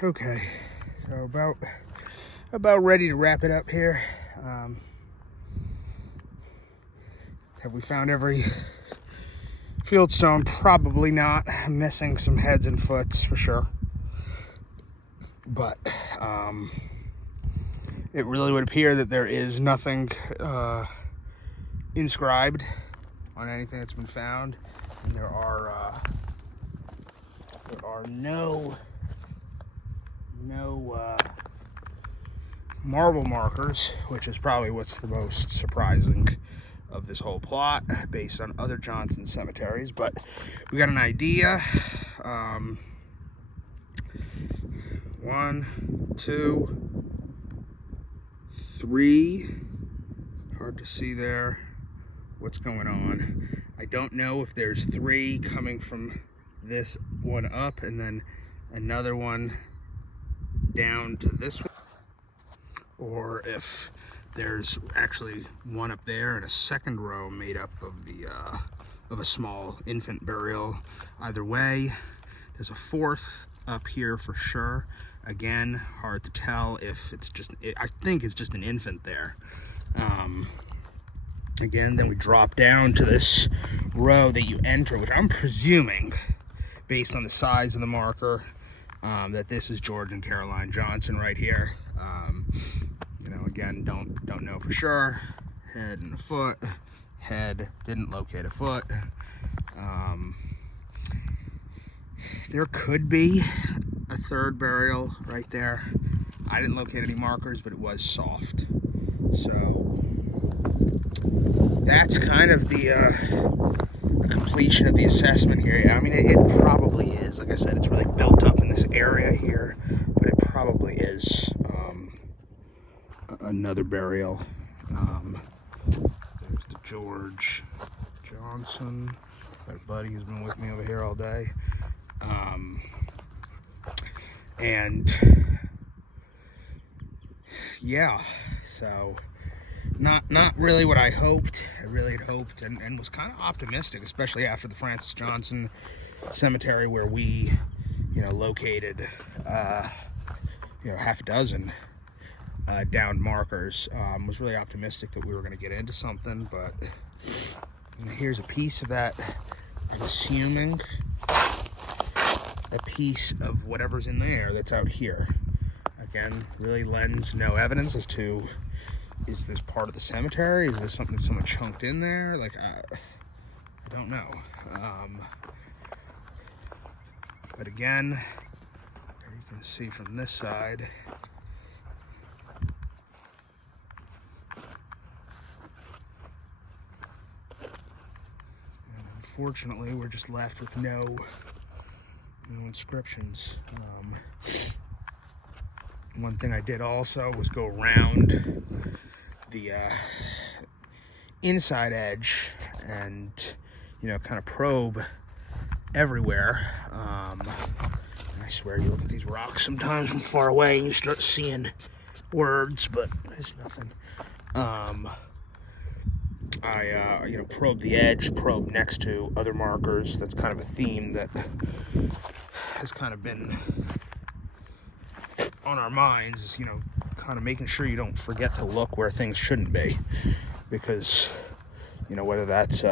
Okay, so about ready to wrap it up here. Have we found every fieldstone? Probably not. I'm missing some heads and foots for sure. But it really would appear that there is nothing inscribed on anything that's been found, and there are no marble markers, which is probably what's the most surprising of this whole plot based on other Johnson cemeteries. But we got an idea. 1, 2, 3. Hard to see there what's going on. I don't know if there's 3 coming from this one up and then another one down to this one, or if there's actually one up there and a second row made up of the of a small infant burial. Either way, there's a 4th up here for sure. Again, hard to tell if it's just, I think it's just an infant there. Again, then we drop down to this row that you enter, which I'm presuming, based on the size of the marker, that this is George and Caroline Johnson right here. You know, again, don't know for sure. Head and a foot. Head, didn't locate a foot. There could be a 3rd burial right there. I didn't locate any markers, but it was soft. So that's kind of the completion of the assessment here. Yeah, I mean, it probably is. Like I said, it's really built up in this area here, but it probably is another burial. There's the George Johnson. Got a buddy who's been with me over here all day. And yeah, so not really what I hoped. I really had hoped and was kind of optimistic, especially after the Francis Johnson Cemetery, where we, you know, located half a dozen downed markers. Was really optimistic that we were going to get into something, but here's a piece of that. I'm assuming a piece of whatever's in there that's out here. Again, really lends no evidence as to, is this part of the cemetery? Is this something that someone chunked in there? Like, I don't know. But again, you can see from this side, and unfortunately, we're just left with no inscriptions. One thing I did also was go around the inside edge and, you know, kind of probe everywhere. I swear, you look at these rocks sometimes from far away and you start seeing words, but there's nothing. I probed the edge, probed next to other markers. That's kind of a theme that has kind of been on our minds, is, you know, kind of making sure you don't forget to look where things shouldn't be, because, you know, whether that's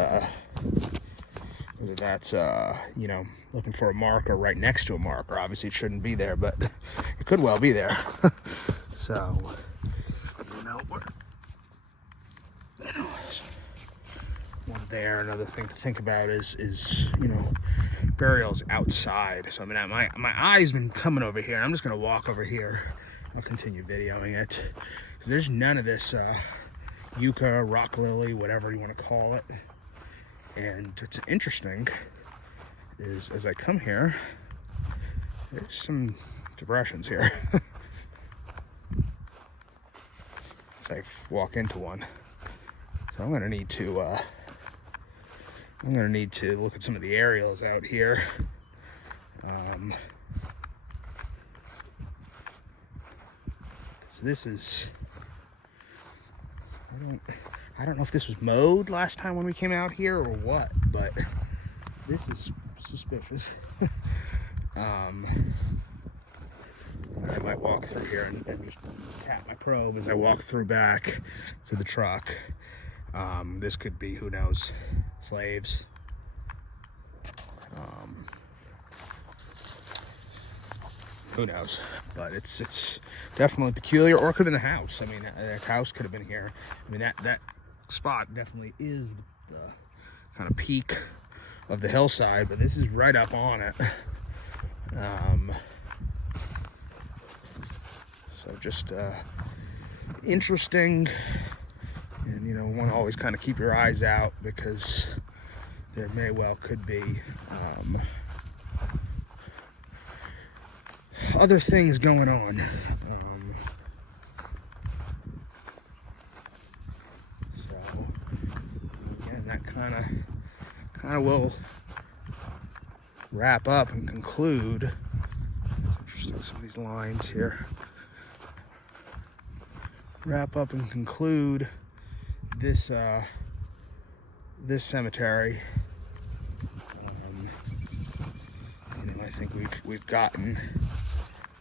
you know, looking for a marker right next to a marker. Obviously it shouldn't be there, but it could well be there. So, you know, one there. Another thing to think about is you know, burials outside. So I mean, my eye's been coming over here. I'm just gonna walk over here. I'll continue videoing it. There's none of this yucca, rock lily, whatever you want to call it. And what's interesting is, as I come here, there's some depressions here. As I walk into one. So I'm gonna need to look at some of the aerials out here. So this is, I don't know if this was mowed last time when we came out here or what, but this is suspicious. I might walk through here and just tap my probe as I walk through back to the truck. This could be, who knows, slaves. Who knows? But it's definitely peculiar, or it could have been the house. I mean, the house could have been here. I mean, that spot definitely is the kind of peak of the hillside, but this is right up on it. So just interesting, and you know, want to always kind of keep your eyes out, because there may well could be other things going on. So again, that kind of will wrap up and conclude. It's interesting, some of these lines here. Wrap up and conclude this this cemetery. You know, I think we've gotten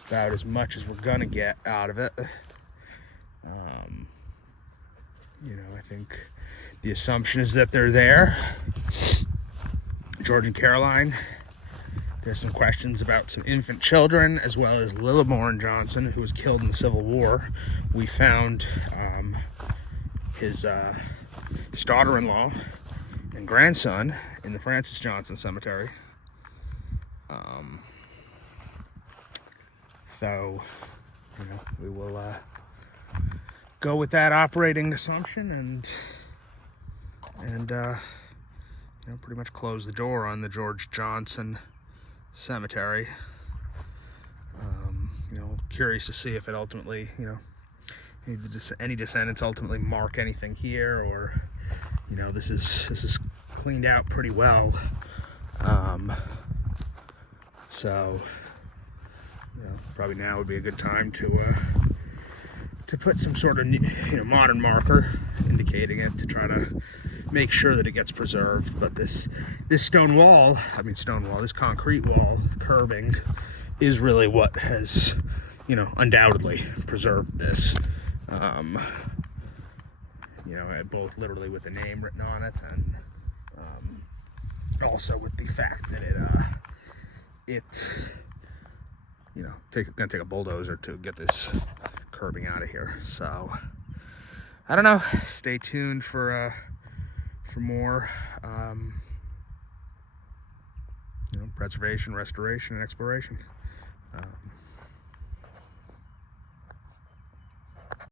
about as much as we're gonna get out of it. You know, I think the assumption is that they're there. George and Caroline. There's some questions about some infant children, as well as Lilliborn Johnson, who was killed in the Civil War. We found his daughter-in-law and grandson in the Francis Johnson Cemetery. So, you know, we will go with that operating assumption and you know, pretty much close the door on the George Johnson Cemetery. You know, curious to see if it ultimately, you know, any descendants ultimately mark anything here, or, you know, this is cleaned out pretty well. So, you know, probably now would be a good time to put some sort of, you know, modern marker indicating it, to try to make sure that it gets preserved. But this stone wall, this concrete wall curbing is really what has, you know, undoubtedly preserved this. You know, both literally with the name written on it, and also with the fact that it's, you know, gonna take a bulldozer to get this curbing out of here. So I don't know. Stay tuned for more you know, preservation, restoration, and exploration.